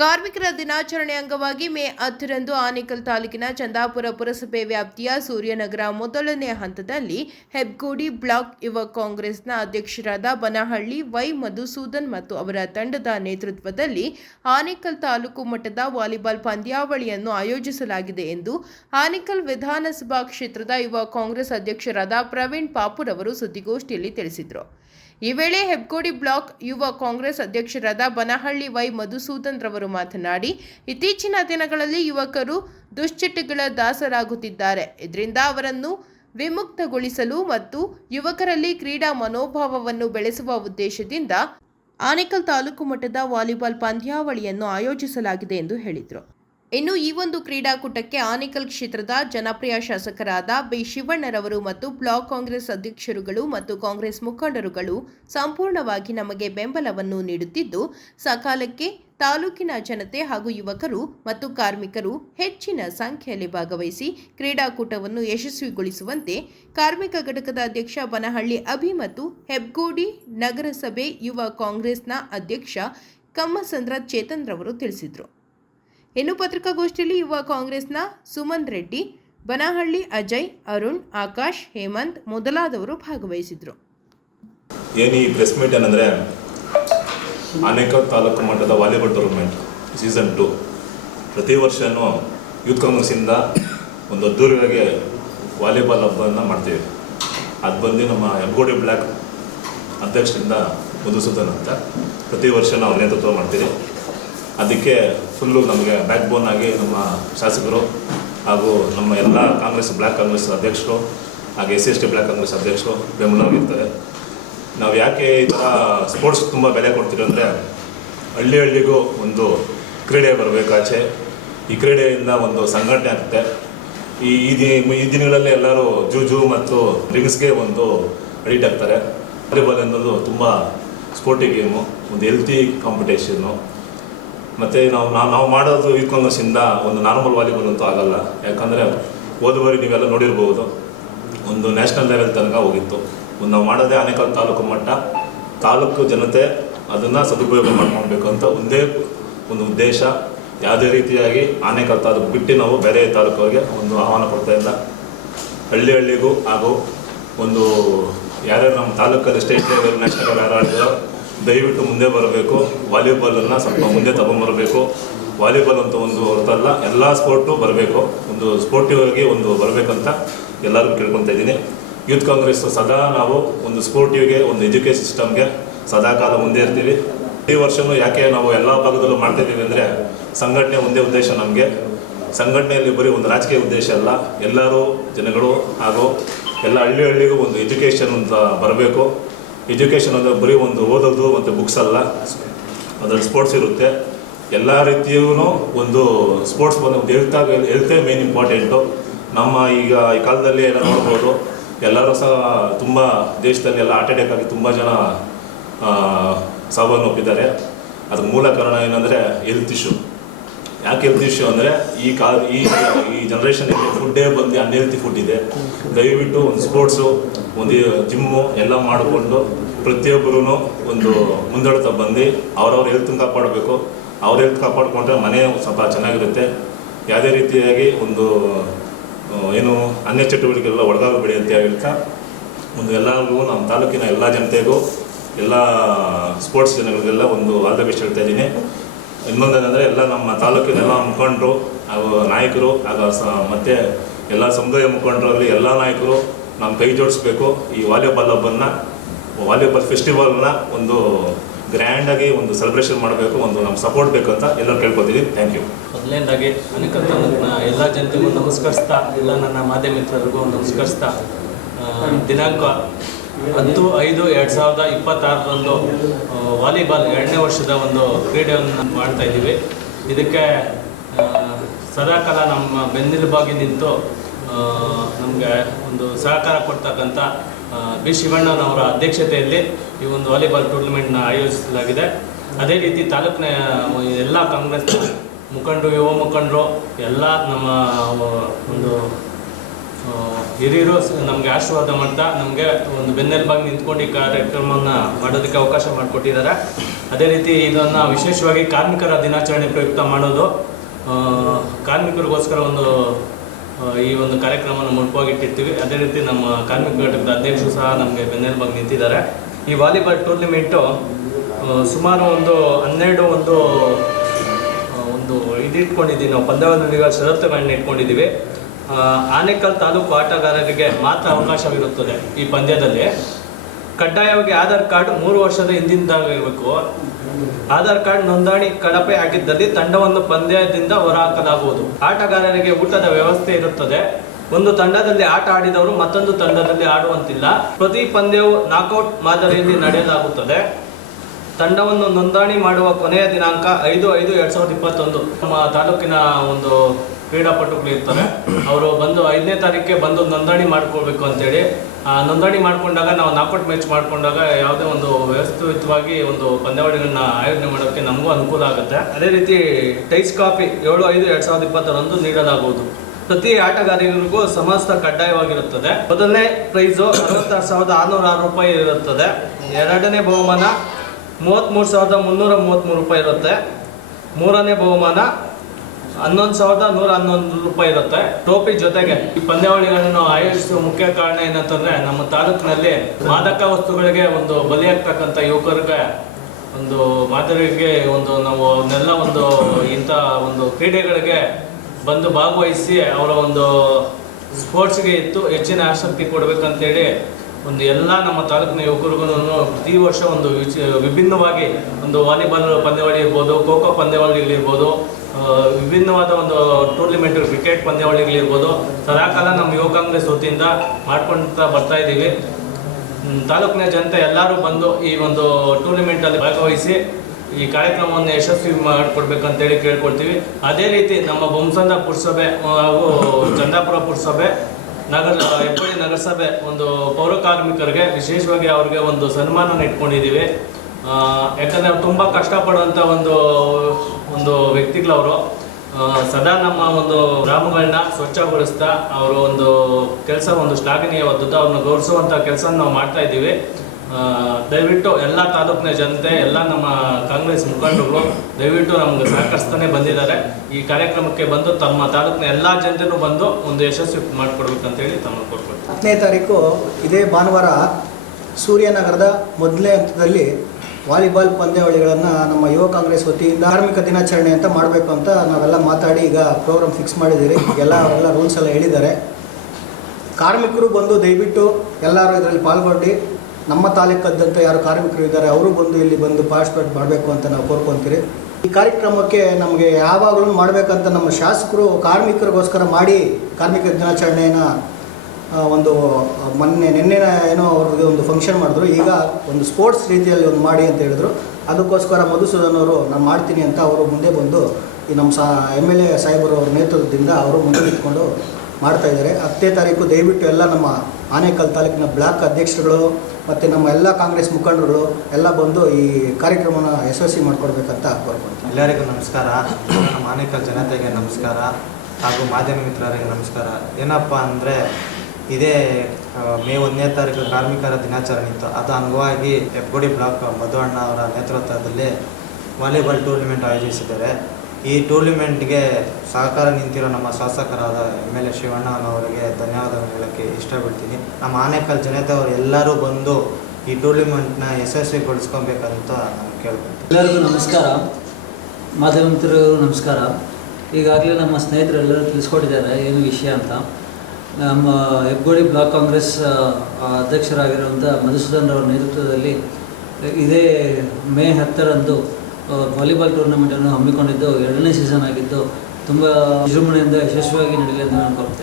ಕಾರ್ಮಿಕರ ದಿನಾಚರಣೆ ಅಂಗವಾಗಿ ಮೇ 10ರಂದು ಆನೇಕಲ್ ತಾಲೂಕಿನ ಚಂದಾಪುರ ಪುರಸಭೆ ವ್ಯಾಪ್ತಿಯ ಸೂರ್ಯನಗರ ಮೊದಲನೇ ಹಂತದಲ್ಲಿ ಹೆಬ್ಗೋಡಿ ಬ್ಲಾಕ್ ಯುವ ಕಾಂಗ್ರೆಸ್ನ ಅಧ್ಯಕ್ಷರಾದ ಬನಹಳ್ಳಿ ವೈ ಮಧುಸೂದನ್ ಮತ್ತು ಅವರ ತಂಡದ ನೇತೃತ್ವದಲ್ಲಿ ಆನೇಕಲ್ ತಾಲೂಕು ಮಟ್ಟದ ವಾಲಿಬಾಲ್ ಪಂದ್ಯಾವಳಿಯನ್ನು ಆಯೋಜಿಸಲಾಗಿದೆ ಎಂದು ಆನೇಕಲ್ ವಿಧಾನಸಭಾ ಕ್ಷೇತ್ರದ ಯುವ ಕಾಂಗ್ರೆಸ್ ಅಧ್ಯಕ್ಷರಾದ ಪ್ರವೀಣ್ ಪಾಪುರ್ ಅವರು ಸುದ್ದಿಗೋಷ್ಠಿಯಲ್ಲಿ ತಿಳಿಸಿದರು. ಈ ವೇಳೆ ಹೆಬ್ಗೋಡಿ ಬ್ಲಾಕ್ ಯುವ ಕಾಂಗ್ರೆಸ್ ಅಧ್ಯಕ್ಷರಾದ ಬನಹಳ್ಳಿ ವೈ ಮಧುಸೂದನ್ ರವರು ಮಾತನಾಡಿ, ಇತ್ತೀಚಿನ ದಿನಗಳಲ್ಲಿ ಯುವಕರು ದುಶ್ಚಟಗಳ ದಾಸರಾಗುತ್ತಿದ್ದಾರೆ. ಇದರಿಂದ ಅವರನ್ನು ವಿಮುಕ್ತಗೊಳಿಸಲು ಮತ್ತು ಯುವಕರಲ್ಲಿ ಕ್ರೀಡಾ ಮನೋಭಾವವನ್ನು ಬೆಳೆಸುವ ಉದ್ದೇಶದಿಂದ ಆನೇಕಲ್ ತಾಲೂಕು ಮಟ್ಟದ ವಾಲಿಬಾಲ್ ಪಂದ್ಯಾವಳಿಯನ್ನು ಆಯೋಜಿಸಲಾಗಿದೆ ಎಂದು ಹೇಳಿದರು. ಇನ್ನು ಈ ಒಂದು ಕ್ರೀಡಾಕೂಟಕ್ಕೆ ಆನೇಕಲ್ ಕ್ಷೇತ್ರದ ಜನಪ್ರಿಯ ಶಾಸಕರಾದ ಬಿ ಶಿವಣ್ಣರವರು ಮತ್ತು ಬ್ಲಾಕ್ ಕಾಂಗ್ರೆಸ್ ಅಧ್ಯಕ್ಷರುಗಳು ಮತ್ತು ಕಾಂಗ್ರೆಸ್ ಮುಖಂಡರುಗಳು ಸಂಪೂರ್ಣವಾಗಿ ನಮಗೆ ಬೆಂಬಲವನ್ನು ನೀಡುತ್ತಿದ್ದು, ಸಕಾಲಕ್ಕೆ ತಾಲೂಕಿನ ಜನತೆ ಹಾಗೂ ಯುವಕರು ಮತ್ತು ಕಾರ್ಮಿಕರು ಹೆಚ್ಚಿನ ಸಂಖ್ಯೆಯಲ್ಲಿ ಭಾಗವಹಿಸಿ ಕ್ರೀಡಾಕೂಟವನ್ನು ಯಶಸ್ವಿಗೊಳಿಸುವಂತೆ ಕಾರ್ಮಿಕ ಘಟಕದ ಅಧ್ಯಕ್ಷ ಬನಹಳ್ಳಿ ಅಭಿ ಮತ್ತು ಹೆಬ್ಗೋಡಿ ನಗರಸಭೆ ಯುವ ಕಾಂಗ್ರೆಸ್ನ ಅಧ್ಯಕ್ಷ ಕಮ್ಮಸಂದ್ರ ಚೇತನ್ ರವರು ತಿಳಿಸಿದರು. ಇನ್ನು ಪತ್ರಿಕಾಗೋಷ್ಠಿಯಲ್ಲಿ ಯುವ ಕಾಂಗ್ರೆಸ್ನ ಸುಮನ್ ರೆಡ್ಡಿ, ಬನಹಳ್ಳಿ ಅಜಯ್, ಅರುಣ್, ಆಕಾಶ್, ಹೇಮಂತ್ ಮೊದಲಾದವರು ಭಾಗವಹಿಸಿದರು. ಏನು ಈ ಪ್ರೆಸ್ ಮೀಟ್ ಏನಂದರೆ ಆನೇಕಲ್ ತಾಲೂಕು ಮಟ್ಟದ ವಾಲಿಬಾಲ್ ಟೂರ್ನಮೆಂಟ್ ಸೀಸನ್ 2 ಪ್ರತಿ ವರ್ಷವೂ ಯೂತ್ ಕಾಂಗ್ರೆಸ್ಸಿಂದ ಒಂದು ಅದ್ದೂರಿಯಾಗಿ ವಾಲಿಬಾಲ್ ಹಬ್ಬವನ್ನು ಮಾಡ್ತೀವಿ. ಅದು ಬಂದು ನಮ್ಮ ಹೆಬ್ಗೋಡಿ ಬ್ಲಾಕ್ ಅಧ್ಯಕ್ಷರಿಂದ ಮಧುಸೂದನ್ ಅಂತ ಪ್ರತಿ ವರ್ಷ ನಾವು ನೇತೃತ್ವ ಮಾಡ್ತೀವಿ. ಅದಕ್ಕೆ ಫುಲ್ಲು ನಮಗೆ ಬ್ಯಾಕ್ ಬೋನ್ ಆಗಿ ನಮ್ಮ ಶಾಸಕರು ಹಾಗೂ ನಮ್ಮ ಎಲ್ಲ ಬ್ಲಾಕ್ ಕಾಂಗ್ರೆಸ್ ಅಧ್ಯಕ್ಷರು ಹಾಗೆ SC/ST ಬ್ಲಾಕ್ ಕಾಂಗ್ರೆಸ್ ಅಧ್ಯಕ್ಷರು ಬೆಂಬಲವಾಗಿರ್ತಾರೆ. ನಾವು ಯಾಕೆ ಈ ಥರ ಸ್ಪೋರ್ಟ್ಸ್ ತುಂಬ ಬೆಲೆ ಕೊಡ್ತೀವಿ ಅಂದರೆ ಹಳ್ಳಿಗೂ ಒಂದು ಕ್ರೀಡೆ ಬರಬೇಕಾಚೆ. ಈ ಕ್ರೀಡೆಯಿಂದ ಒಂದು ಸಂಘಟನೆ ಆಗುತ್ತೆ. ಈ ದಿನಗಳಲ್ಲಿ ಎಲ್ಲರೂ ಜೂಜು ಮತ್ತು ಡ್ರಿಂಕ್ಸ್ಗೆ ಒಂದು ಅಡಿಕ್ಟ್ ಆಗ್ತಾರೆ. ವಾಲಿಬಾಲ್ ಅನ್ನೋದು ತುಂಬ ಸ್ಪೋರ್ಟಿ ಗೇಮು, ಒಂದು ಹೆಲ್ತಿ ಕಾಂಪಿಟೇಷನ್ನು. ಮತ್ತು ನಾವು ಮಾಡೋದು ಯೂತ್ ಕಾಂಗ್ರೆಸ್ಸಿಂದ ಒಂದು ನಾರ್ಮಲ್ ವಾಲಿಬಾಲ್ ಅಂತೂ ಆಗಲ್ಲ. ಯಾಕಂದರೆ ಹೋದವರೆಗೆ ನೀವೆಲ್ಲ ನೋಡಿರ್ಬೋದು, ಒಂದು ನ್ಯಾಷನಲ್ ಲೆವೆಲ್ ತನಕ ಹೋಗಿತ್ತು. ನಾವು ಮಾಡೋದೇ ಆನೇಕಲ್ ತಾಲೂಕು ಮಟ್ಟ, ತಾಲೂಕು ಜನತೆ ಅದನ್ನು ಸದುಪಯೋಗ ಮಾಡ್ಕೊಳ್ಬೇಕು ಅಂತ ಒಂದೇ ಒಂದು ಉದ್ದೇಶ. ಯಾವುದೇ ರೀತಿಯಾಗಿ ಆನೇಕಲ್ ತಾಲೂಕು ಬಿಟ್ಟು ನಾವು ಬೇರೆ ತಾಲೂಕುಗಳಿಗೆ ಒಂದು ಆಹ್ವಾನ ಕೊಡ್ತಾ ಇಲ್ಲ. ಹಳ್ಳಿಗೂ ಹಾಗೂ ಒಂದು ಯಾರ್ಯಾರು ನಮ್ಮ ತಾಲೂಕಲ್ಲಿ ಸ್ಟೇಟ್ ಲೆವೆಲ್ ನ್ಯಾಷನಲ್ ಲೆವೆಲ್ ಯಾರು ಆಡಿದೋ ದಯವಿಟ್ಟು ಮುಂದೆ ಬರಬೇಕು. ವಾಲಿಬಾಲನ್ನು ಸ್ವಲ್ಪ ಮುಂದೆ ತಗೊಂಬರಬೇಕು. ವಾಲಿಬಾಲ್ ಅಂತ ಒಂದು ಹೊರತಲ್ಲ, ಎಲ್ಲ ಸ್ಪೋರ್ಟು ಬರಬೇಕು. ಒಂದು ಸ್ಪೋರ್ಟಿವ್ ಆಗಿ ಒಂದು ಬರಬೇಕಂತ ಎಲ್ಲರಿಗೂ ಕೇಳ್ಕೊತಾ ಇದ್ದೀನಿ. ಯೂತ್ ಕಾಂಗ್ರೆಸ್ ಸದಾ ನಾವು ಒಂದು ಸ್ಪೋರ್ಟಿವ್ಗೆ, ಒಂದು ಎಜುಕೇಷನ್ ಸಿಸ್ಟಮ್ಗೆ ಸದಾಕಾಲ ಮುಂದೆ ಇರ್ತೀವಿ. ಈ ವರ್ಷವೂ ಯಾಕೆ ನಾವು ಎಲ್ಲ ಭಾಗದಲ್ಲೂ ಮಾಡ್ತಾಯಿದ್ದೀವಿ ಅಂದರೆ ಸಂಘಟನೆ ಒಂದೇ ಉದ್ದೇಶ ನಮಗೆ. ಸಂಘಟನೆಯಲ್ಲಿ ಬರೀ ಒಂದು ರಾಜಕೀಯ ಉದ್ದೇಶ ಅಲ್ಲ, ಎಲ್ಲರೂ ಜನಗಳು ಹಾಗೂ ಎಲ್ಲ ಹಳ್ಳಿಗೂ ಒಂದು ಎಜುಕೇಷನ್ ಅಂತ ಬರಬೇಕು. ಎಜುಕೇಷನ್ ಅಂದರೆ ಬರೀ ಒಂದು ಓದೋದು ಮತ್ತು ಬುಕ್ಸ್ ಅಲ್ಲ, ಅದರಲ್ಲಿ ಸ್ಪೋರ್ಟ್ಸ್ ಇರುತ್ತೆ. ಎಲ್ಲ ರೀತಿಯೂ ಒಂದು ಸ್ಪೋರ್ಟ್ಸ್ ಬಂದು ಹೆಲ್ತೇ ಮೇನ್ ಇಂಪಾರ್ಟೆಂಟು. ನಮ್ಮ ಈಗ ಈ ಕಾಲದಲ್ಲಿ ಎಲ್ಲ ನೋಡ್ಬೋದು, ಎಲ್ಲರೂ ಸಹ ತುಂಬ ದೇಶದಲ್ಲಿ ಎಲ್ಲ ಹಾರ್ಟ್ ಅಟ್ಯಾಕ್ ಆಗಿ ತುಂಬ ಜನ ಸಾವನ್ನಪ್ಪಿದ್ದಾರೆ. ಅದಕ್ಕೆ ಮೂಲ ಕಾರಣ ಏನಂದರೆ ಹೆಲ್ತ್ ಇಶ್ಯೂ. ಯಾಕೆ ಹೆಲ್ತ್ ಇಶ್ಯೂ ಅಂದರೆ ಈ ಜನ್ರೇಷನ್ಗೆ ಫುಡ್ಡೇ ಬಂದು ಅನ್ಹೆಲ್ತಿ ಫುಡ್ ಇದೆ. ದಯವಿಟ್ಟು ಒಂದು ಸ್ಪೋರ್ಟ್ಸು, ಒಂದು ಜಿಮ್ಮು ಎಲ್ಲ ಮಾಡಿಕೊಂಡು ಪ್ರತಿಯೊಬ್ಬರೂ ಒಂದು ಮುಂದಡ್ತಾ ಬಂದು ಅವ್ರವ್ರ ಹೆಲ್ತನ್ನು ಕಾಪಾಡಬೇಕು. ಅವ್ರ ಹೆಲ್ತ್ ಕಾಪಾಡಿಕೊಂಡ್ರೆ ಮನೆ ಸ್ವಲ್ಪ ಚೆನ್ನಾಗಿರುತ್ತೆ. ಯಾವುದೇ ರೀತಿಯಾಗಿ ಒಂದು ಏನು ಅನ್ಯ ಚಟುವಟಿಕೆಲ್ಲ ಒಳಗಾಗಬೇಡಿ ಅಂತ ಹೇಳ್ತಾ ಒಂದು ಎಲ್ಲರಿಗೂ ನಮ್ಮ ತಾಲೂಕಿನ ಎಲ್ಲ ಜನತೆಗೂ ಎಲ್ಲ ಸ್ಪೋರ್ಟ್ಸ್ ಜನಗಳಿಗೆಲ್ಲ ಒಂದು ಆಲ್ ದ ಬೆಸ್ಟ್ ಹೇಳ್ತಾ ಇದ್ದೀನಿ. ಇನ್ನೊಂದೇನೆಂದರೆ ಎಲ್ಲ ನಮ್ಮ ತಾಲೂಕಿನೆಲ್ಲ ಮುಖಂಡರು ಹಾಗೂ ನಾಯಕರು ಹಾಗೂ ಮತ್ತು ಎಲ್ಲ ಸಮುದಾಯ ಮುಖಂಡರಲ್ಲಿ ಎಲ್ಲ ನಾಯಕರು ನಮ್ಮ ಕೈ ಜೋಡಿಸ್ಬೇಕು. ಈ ವಾಲಿಬಾಲ್ ಹಬ್ಬನ್ನು, ವಾಲಿಬಾಲ್ ಫೆಸ್ಟಿವಲ್ನ ಒಂದು ಗ್ರ್ಯಾಂಡಾಗಿ ಒಂದು ಸೆಲೆಬ್ರೇಷನ್ ಮಾಡಬೇಕು. ಒಂದು ನಮ್ಮ ಸಪೋರ್ಟ್ ಬೇಕು ಅಂತ ಎಲ್ಲರೂ ಕೇಳ್ಕೊತೀವಿ. Thank you. ಮೊದಲನೇದಾಗಿ ಆನೇಕಲ್ ತಾಲೂಕಿನ ಎಲ್ಲ ಜನತೆಗೂ ನಮಸ್ಕರಿಸ್ತಾ, ಎಲ್ಲ ನನ್ನ ಮಾಧ್ಯಮ ಮಿತ್ರರಿಗೂ ನಮಸ್ಕರಿಸ್ತಾ, ದಿನಾಂಕ 10/5/2026ರಂದು ವಾಲಿಬಾಲ್ 2ನೇ ವರ್ಷದ ಒಂದು ಕ್ರೀಡೆಯನ್ನು ಮಾಡ್ತಾಯಿದ್ದೀವಿ. ಇದಕ್ಕೆ ಸದಾಕಾಲ ನಮ್ಮ ಬೆನ್ನೆಲುಬಾಗಿ ನಿಂತು ನಮಗೆ ಒಂದು ಸಹಕಾರ ಕೊಡ್ತಕ್ಕಂಥ ಬಿ ಶಿವಣ್ಣನವರ ಅಧ್ಯಕ್ಷತೆಯಲ್ಲಿ ಈ ಒಂದು ವಾಲಿಬಾಲ್ ಟೂರ್ನಮೆಂಟ್ನ ಆಯೋಜಿಸಲಾಗಿದೆ. ಅದೇ ರೀತಿ ತಾಲೂಕಿನ ಎಲ್ಲ ಕಾಂಗ್ರೆಸ್ ಮುಖಂಡರು, ಯುವ ಮುಖಂಡರು ಎಲ್ಲ ನಮ್ಮ ಒಂದು ಹಿರಿಯರು ನಮಗೆ ಆಶೀರ್ವಾದ ಮಾಡ್ತಾ ನಮಗೆ ಒಂದು ಬೆನ್ನೆಲುಬಾಗಿ ನಿಂತ್ಕೊಂಡು ಈ ಕಾರ್ಯಕ್ರಮವನ್ನು ಮಾಡೋದಕ್ಕೆ ಅವಕಾಶ ಮಾಡಿಕೊಟ್ಟಿದ್ದಾರೆ. ಅದೇ ರೀತಿ ಇದನ್ನು ವಿಶೇಷವಾಗಿ ಕಾರ್ಮಿಕರ ದಿನಾಚರಣೆ ಪ್ರಯುಕ್ತ ಮಾಡೋದು, ಕಾರ್ಮಿಕರಿಗೋಸ್ಕರ ಈ ಒಂದು ಕಾರ್ಯಕ್ರಮವನ್ನು ಮುಡುಪಾಗಿಟ್ಟಿರ್ತೀವಿ. ಅದೇ ರೀತಿ ನಮ್ಮ ಕಾರ್ಮಿಕ ಘಟಕದ ಅಧ್ಯಕ್ಷರು ಸಹ ನಮಗೆ ಬೆನ್ನೆಲುಬಾಗಿ ನಿಂತಿದ್ದಾರೆ. ಈ ವಾಲಿಬಾಲ್ ಟೂರ್ನಿಮೆಂಟು ಸುಮಾರು 12 ಇಟ್ಕೊಂಡಿದ್ದೀವಿ ನಾವು, ಪಂದ್ಯಾವಳಿಗಳ ಷರತ್ತುಗಳನ್ನ ಇಟ್ಕೊಂಡಿದ್ದೀವಿ. ಆನೇಕಲ್ ತಾಲೂಕು ಆಟಗಾರರಿಗೆ ಮಾತ್ರ ಅವಕಾಶವಿರುತ್ತದೆ ಈ ಪಂದ್ಯದಲ್ಲಿ. ಕಡ್ಡಾಯವಾಗಿ ಆಧಾರ್ ಕಾರ್ಡ್ 3 ವರ್ಷದ ಹಿಂದಿನದಾಗಿರಬೇಕು. ಆಧಾರ್ ಕಾರ್ಡ್ ನೋಂದಣಿ ಕಳಪೆ ಆಗಿದ್ದಲ್ಲಿ ತಂಡವನ್ನು ಪಂದ್ಯದಿಂದ ಹೊರಹಾಕಲಾಗುವುದು. ಆಟಗಾರರಿಗೆ ಊಟದ ವ್ಯವಸ್ಥೆ ಇರುತ್ತದೆ. ಒಂದು ತಂಡದಲ್ಲಿ ಆಟ ಆಡಿದವರು ಮತ್ತೊಂದು ತಂಡದಲ್ಲಿ ಆಡುವಂತಿಲ್ಲ. ಪ್ರತಿ ಪಂದ್ಯವು ನಾಕೌಟ್ ಮಾದರಿಯಲ್ಲಿ ನಡೆಯಲಾಗುತ್ತದೆ. ತಂಡವನ್ನು ನೋಂದಣಿ ಮಾಡುವ ಕೊನೆಯ ದಿನಾಂಕ 5/5/2021. ನಮ್ಮ ತಾಲೂಕಿನ ಒಂದು ಕ್ರೀಡಾಪಟುಗಳು ಇರ್ತಾರೆ, ಅವರು ಬಂದು 5ನೇ ತಾರೀಕಿಗೆ ಬಂದು ನೋಂದಣಿ ಮಾಡ್ಕೊಳ್ಬೇಕು ಅಂತೇಳಿ. ನೋಂದಣಿ ಮಾಡ್ಕೊಂಡಾಗ ನಾವು ನಾಕೌಟ್ ಮ್ಯಾಚ್ ಮಾಡ್ಕೊಂಡಾಗ ಯಾವುದೇ ಒಂದು ವ್ಯವಸ್ಥಿತವಾಗಿ ಒಂದು ಪಂದ್ಯಾವಳಿಗಳನ್ನ ಆಯೋಜನೆ ಮಾಡೋಕ್ಕೆ ನಮಗೂ ಅನುಕೂಲ ಆಗುತ್ತೆ. ಅದೇ ರೀತಿ ಟೈಸ್ ಕಾಫಿ 7/5/2021 ನೀಡಲಾಗುವುದು. ಪ್ರತಿ ಆಟಗಾರರಿಗೂ ಸಮಸ್ತ ಕಡ್ಡಾಯವಾಗಿರುತ್ತದೆ. ಮೊದಲನೇ ಪ್ರೈಸು 66,606 ರೂಪಾಯಿ ಇರುತ್ತದೆ. ಎರಡನೇ ಬಹುಮಾನ 33,333 ರೂಪಾಯಿ ಇರುತ್ತೆ. ಮೂರನೇ ಬಹುಮಾನ 11,111 ರೂಪಾಯಿ ಇರುತ್ತೆ. ಟ್ರೋಫಿ ಜೊತೆಗೆ ಈ ಪಂದ್ಯಾವಳಿಗಳನ್ನು ಆಯೋಜಿಸುವ ಮುಖ್ಯ ಕಾರಣ ಏನಂತಂದ್ರೆ, ನಮ್ಮ ತಾಲೂಕಿನಲ್ಲಿ ಮಾದಕ ವಸ್ತುಗಳಿಗೆ ಒಂದು ಬಲಿಯಾಗ್ತಕ್ಕಂಥ ಯುವಕರಿಗೆ ಒಂದು ಮಾದರಿಗೆ ನಾವು ಅವನ್ನೆಲ್ಲ ಇಂಥ ಕ್ರೀಡೆಗಳಿಗೆ ಬಂದು ಭಾಗವಹಿಸಿ ಅವರ ಸ್ಪೋರ್ಟ್ಸ್ಗೆ ಹೆಚ್ಚಿನ ಆಸಕ್ತಿ ಕೊಡಬೇಕಂತೇಳಿ ಎಲ್ಲ ನಮ್ಮ ತಾಲೂಕಿನ ಯುವಕರಿಗೂ ಪ್ರತಿ ವರ್ಷ ವಿಭಿನ್ನವಾಗಿ ವಾಲಿಬಾಲ್ ಪಂದ್ಯಾವಳಿ ಇರ್ಬೋದು, ಖೋ ಖೋ ಪಂದ್ಯಾವಳಿಗಳಿರ್ಬೋದು, ವಿಭಿನ್ನವಾದ ಟೂರ್ನಿಮೆಂಟ್ ಕ್ರಿಕೆಟ್ ಪಂದ್ಯಾವಳಿಗಳಿರ್ಬೋದು, ಸದಾಕಾಲ ನಮ್ಮ ಯುವ ಕಾಂಗ್ರೆಸ್ ವತಿಯಿಂದ ಮಾಡ್ಕೊಳ್ತಾ ಬರ್ತಾ ಇದ್ದೀವಿ. ತಾಲೂಕಿನ ಜನತೆ ಎಲ್ಲರೂ ಬಂದು ಈ ಟೂರ್ನಿಮೆಂಟಲ್ಲಿ ಭಾಗವಹಿಸಿ ಈ ಕಾರ್ಯಕ್ರಮವನ್ನು ಯಶಸ್ವಿ ಮಾಡಿಕೊಡ್ಬೇಕಂತೇಳಿ ಕೇಳ್ಕೊಳ್ತೀವಿ. ಅದೇ ರೀತಿ ನಮ್ಮ ಬೊಮ್ಮಸಂದ್ರ ಪುರಸಭೆ ಹಾಗೂ ಚಂದಾಪುರ ಪುರಸಭೆ, ಹೆಬ್ಬಳ್ಳಿ ನಗರಸಭೆ ಪೌರ ಕಾರ್ಮಿಕರಿಗೆ ವಿಶೇಷವಾಗಿ ಅವ್ರಿಗೆ ಸನ್ಮಾನ ಇಟ್ಕೊಂಡಿದ್ದೀವಿ. ಯಾಕಂದರೆ ಅವ್ರು ತುಂಬ ಕಷ್ಟಪಡುವಂಥ ವ್ಯಕ್ತಿಗಳವರು. ಸದಾ ನಮ್ಮ ಗ್ರಾಮಗಳನ್ನ ಸ್ವಚ್ಛಗೊಳಿಸ್ತಾ ಅವರು ಕೆಲಸ ಶ್ಲಾಘನೀಯವಾದದ್ದು, ಅವ್ರನ್ನ ಗೌರವಿಸುವಂಥ ಕೆಲಸ ನಾವು ಮಾಡ್ತಾ ಇದ್ದೀವಿ. ದಯವಿಟ್ಟು ಎಲ್ಲ ತಾಲೂಕಿನ ಜನತೆ, ಎಲ್ಲ ನಮ್ಮ ಕಾಂಗ್ರೆಸ್ ಮುಖಂಡರುಗಳು ದಯವಿಟ್ಟು ನಮ್ಗೆ ಸಹಕರಿಸ್ತಾನೆ ಬಂದಿದ್ದಾರೆ. ಈ ಕಾರ್ಯಕ್ರಮಕ್ಕೆ ಬಂದು ತಮ್ಮ ತಾಲೂಕಿನ ಎಲ್ಲ ಜನತೆನೂ ಬಂದು ಯಶಸ್ವಿ ಮಾಡಿಕೊಡ್ಬೇಕಂತೇಳಿ ತಮ್ಮನ್ನು ಕೋರ್ಕೊಳ್ತೀವಿ. 10ನೇ ತಾರೀಕು ಇದೇ ಭಾನುವಾರ ಸೂರ್ಯನಗರದ ಮೊದಲನೇ ಹಂತದಲ್ಲಿ ವಾಲಿಬಾಲ್ ಪಂದ್ಯಾವಳಿಗಳನ್ನು ನಮ್ಮ ಯುವ ಕಾಂಗ್ರೆಸ್ ವತಿಯಿಂದ ಕಾರ್ಮಿಕ ದಿನಾಚರಣೆ ಅಂತ ಮಾಡಬೇಕು ಅಂತ ನಾವೆಲ್ಲ ಮಾತಾಡಿ ಈಗ ಪ್ರೋಗ್ರಾಮ್ ಫಿಕ್ಸ್ ಮಾಡಿದ್ದೀರಿ. ಅವರೆಲ್ಲ ರೂಲ್ಸ್ ಎಲ್ಲ ಹೇಳಿದ್ದಾರೆ. ಕಾರ್ಮಿಕರು ಬಂದು ದಯವಿಟ್ಟು ಎಲ್ಲರೂ ಇದರಲ್ಲಿ ಪಾಲ್ಗೊಂಡು, ನಮ್ಮ ತಾಲೂಕದ್ದಂತ ಯಾರು ಕಾರ್ಮಿಕರು ಇದ್ದಾರೆ ಅವರು ಇಲ್ಲಿ ಬಂದು ಪಾರ್ಟಿಸಿಪೇಟ್ ಮಾಡಬೇಕು ಅಂತ ನಾವು ಕೋರ್ಕೊತೀರಿ. ಈ ಕಾರ್ಯಕ್ರಮಕ್ಕೆ ನಮಗೆ ಯಾವಾಗಲೂ ಮಾಡಬೇಕಂತ ನಮ್ಮ ಶಾಸಕರು ಕಾರ್ಮಿಕರಿಗೋಸ್ಕರ ಮಾಡಿ ಕಾರ್ಮಿಕ ದಿನಾಚರಣೆಯನ್ನು ನಿನ್ನೆ ಏನೋ ಅವ್ರಿಗೆ ಫಂಕ್ಷನ್ ಮಾಡಿದ್ರು. ಈಗ ಸ್ಪೋರ್ಟ್ಸ್ ರೀತಿಯಲ್ಲಿ ಮಾಡಿ ಅಂತ ಹೇಳಿದ್ರು. ಅದಕ್ಕೋಸ್ಕರ ಮಧುಸೂದನ್ ಅವರು ನಾನು ಮಾಡ್ತೀನಿ ಅಂತ ಅವರು ಮುಂದೆ ಬಂದು ಈ ನಮ್ಮ MLA ಸಾಹೇಬರು ಅವ್ರ ನೇತೃತ್ವದಿಂದ ಅವರು ಮುಂದೆ ನಿಂತ್ಕೊಂಡು ಮಾಡ್ತಾಯಿದ್ದಾರೆ. 10ನೇ ತಾರೀಕು ದಯವಿಟ್ಟು ಎಲ್ಲ ನಮ್ಮ ಆನೇಕಲ್ ತಾಲೂಕಿನ ಬ್ಲಾಕ್ ಅಧ್ಯಕ್ಷರುಗಳು ಮತ್ತು ನಮ್ಮ ಎಲ್ಲ ಕಾಂಗ್ರೆಸ್ ಮುಖಂಡರು ಎಲ್ಲ ಬಂದು ಈ ಕಾರ್ಯಕ್ರಮನ ಯಶಸ್ವಿ ಮಾಡಿಕೊಡ್ಬೇಕಂತ ಕೋರ್ಕೊಳ್ತೀನಿ. ಎಲ್ಲರಿಗೂ ನಮಸ್ಕಾರ. ನಮ್ಮ ಆನೇಕಲ್ ಜನತೆಗೆ ನಮಸ್ಕಾರ ಹಾಗೂ ಮಾಧ್ಯಮ ಮಿತ್ರರಿಗೆ ನಮಸ್ಕಾರ. ಏನಪ್ಪ ಅಂದರೆ, ಇದೇ ಮೇ 1ನೇ ತಾರೀಕು ಕಾರ್ಮಿಕರ ದಿನಾಚರಣೆ ಇತ್ತು. ಅದು ಅಂಗವಾಗಿ ಹೆಬ್ಬಳ್ಳಿ ಬ್ಲಾಕ್ ಮಧುವಣ್ಣ ಅವರ ನೇತೃತ್ವದಲ್ಲಿ ವಾಲಿಬಾಲ್ ಟೂರ್ನಿಮೆಂಟ್ ಆಯೋಜಿಸಿದ್ದಾರೆ. ಈ ಟೂರ್ನಿಮೆಂಟ್ಗೆ ಸಹಕಾರ ನಿಂತಿರೋ ನಮ್ಮ ಶಾಸಕರಾದ MLA ಶಿವಣ್ಣನವರಿಗೆ ಧನ್ಯವಾದಗಳು ಹೇಳೋಕ್ಕೆ ಇಷ್ಟಪಡ್ತೀನಿ. ನಮ್ಮ ಆನೇಕಲ್ ಜನತೆಯವರು ಎಲ್ಲರೂ ಬಂದು ಈ ಟೂರ್ನಿಮೆಂಟ್ನ ಯಶಸ್ವಿಗೊಳಿಸ್ಕೊಬೇಕಂತ ನಾನು ಕೇಳ್ತೀನಿ. ಎಲ್ಲರಿಗೂ ನಮಸ್ಕಾರ, ಮಾಧ್ಯಮ ಮಿತ್ರರಿಗೂ ನಮಸ್ಕಾರ. ಈಗಾಗಲೇ ನಮ್ಮ ಸ್ನೇಹಿತರೆಲ್ಲರೂ ತಿಳಿಸ್ಕೊಟ್ಟಿದ್ದಾರೆ ಏನು ವಿಷಯ ಅಂತ. ನಮ್ಮ ಹೆಬ್ಬಳ್ಳಿ ಬ್ಲಾಕ್ ಕಾಂಗ್ರೆಸ್ ಅಧ್ಯಕ್ಷರಾಗಿರುವಂಥ ಮಧುಸೂದನ್ ಅವರ ನೇತೃತ್ವದಲ್ಲಿ ಇದೇ ಮೇ 10ರಂದು ವಾಲಿಬಾಲ್ ಟೂರ್ನಮೆಂಟನ್ನು ಹಮ್ಮಿಕೊಂಡಿದ್ದು 2ನೇ ಸೀಸನ್ ಆಗಿದ್ದು ತುಂಬ ವಿಜೃಂಭಣೆಯಿಂದ ಯಶಸ್ವಿಯಾಗಿ ನಡೆಯಲಿ ಎಂದು ನಾನು ಕೋರುತ್ತೇನೆ.